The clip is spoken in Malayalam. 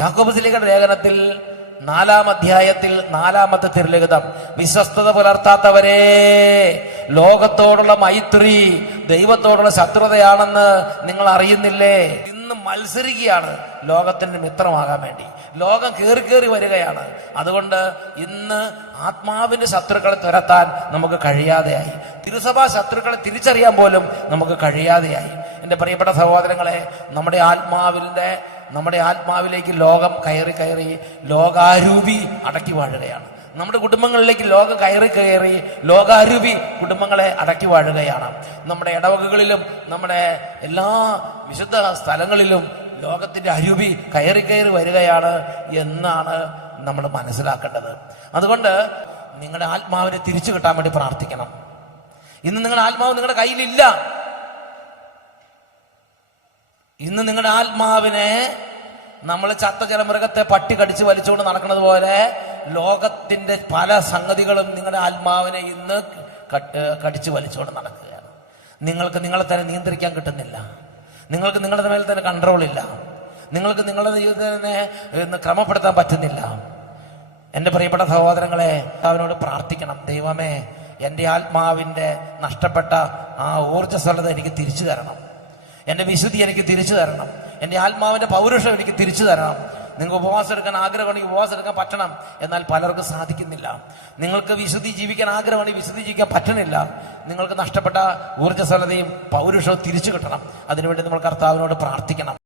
യാക്കോബുസ്ലീഹയുടെ ലേഖനത്തിൽ 4-ാം അധ്യായത്തിൽ 4-ാമത്തെ തിരുലിഖിതം, വിശ്വസ്തത പുലർത്താത്തവരെ, ലോകത്തോടുള്ള മൈത്രി ദൈവത്തോടുള്ള ശത്രുതയാണെന്ന് നിങ്ങൾ അറിയുന്നില്ലേ? ഇന്ന് മത്സരിക്കുകയാണ് ലോകത്തിന്റെ മിത്രമാകാൻ വേണ്ടി. ലോകം കയറി വരികയാണ്. അതുകൊണ്ട് ഇന്ന് ആത്മാവിന്റെ ശത്രുക്കളെ തുരത്താൻ നമുക്ക് കഴിയാതെയായി. തിരുസഭാ ശത്രുക്കളെ തിരിച്ചറിയാൻ പോലും നമുക്ക് കഴിയാതെയായി. എൻ്റെ പ്രിയപ്പെട്ട സഹോദരങ്ങളെ, നമ്മുടെ ആത്മാവിലേക്ക് ലോകം കയറി ലോകാരൂപി അടക്കി വാഴുകയാണ്. നമ്മുടെ കുടുംബങ്ങളിലേക്ക് ലോകം കയറി ലോകാരൂപി കുടുംബങ്ങളെ അടക്കി വാഴുകയാണ്. നമ്മുടെ ഇടവകകളിലും നമ്മുടെ എല്ലാ വിശുദ്ധ സ്ഥലങ്ങളിലും ലോകത്തിന്റെ അരൂപി കയറി വരികയാണ് എന്നാണ് നമ്മൾ മനസ്സിലാക്കേണ്ടത്. അതുകൊണ്ട് നിങ്ങളുടെ ആത്മാവിനെ തിരിച്ചു കിട്ടാൻ വേണ്ടി പ്രാർത്ഥിക്കണം. ഇന്ന് നിങ്ങളുടെ ആത്മാവ് നിങ്ങളുടെ കയ്യിലില്ല. ഇന്ന് നിങ്ങളുടെ ആത്മാവിനെ നമ്മൾ ചത്ത ജലമൃഗത്തെ പട്ടി കടിച്ച് വലിച്ചുകൊണ്ട് നടക്കുന്നത് പോലെ ലോകത്തിന്റെ പല സംഗതികളും നിങ്ങളുടെ ആത്മാവിനെ ഇന്ന് കടിച്ച് വലിച്ചുകൊണ്ട് നടക്കുകയാണ്. നിങ്ങൾക്ക് നിങ്ങളെ തന്നെ നിയന്ത്രിക്കാൻ കിട്ടുന്നില്ല. നിങ്ങൾക്ക് നിങ്ങളുടെ മേൽ തന്നെ കൺട്രോൾ ഇല്ല. നിങ്ങൾക്ക് നിങ്ങളുടെ ജീവിതത്തിനെ ക്രമപ്പെടുത്താൻ പറ്റുന്നില്ല. എൻ്റെ പ്രിയപ്പെട്ട സഹോദരങ്ങളെ, അവനോട് പ്രാർത്ഥിക്കണം. ദൈവമേ, എൻ്റെ ആത്മാവിൻ്റെ നഷ്ടപ്പെട്ട ആ ഊർജ്ജസ്വലത എനിക്ക് തിരിച്ചു തരണം. എൻ്റെ വിശുദ്ധി എനിക്ക് തിരിച്ചു തരണം. എൻ്റെ ആത്മാവിൻ്റെ പൗരുഷം എനിക്ക് തിരിച്ചു തരണം. നിങ്ങൾക്ക് ഉപവാസം എടുക്കാൻ ആഗ്രഹമാണെങ്കിൽ ഉപവാസം എടുക്കാൻ പറ്റണം. എന്നാൽ പലർക്കും സാധിക്കുന്നില്ല. നിങ്ങൾക്ക് വിശുദ്ധി ജീവിക്കാൻ ആഗ്രഹമാണെങ്കിൽ വിശുദ്ധി ജീവിക്കാൻ പറ്റണില്ല. നിങ്ങൾക്ക് നഷ്ടപ്പെട്ട ഊർജ്ജസ്വലതയും പൗരുഷവും തിരിച്ചു കിട്ടണം. അതിനുവേണ്ടി നമ്മൾ കർത്താവിനോട് പ്രാർത്ഥിക്കണം.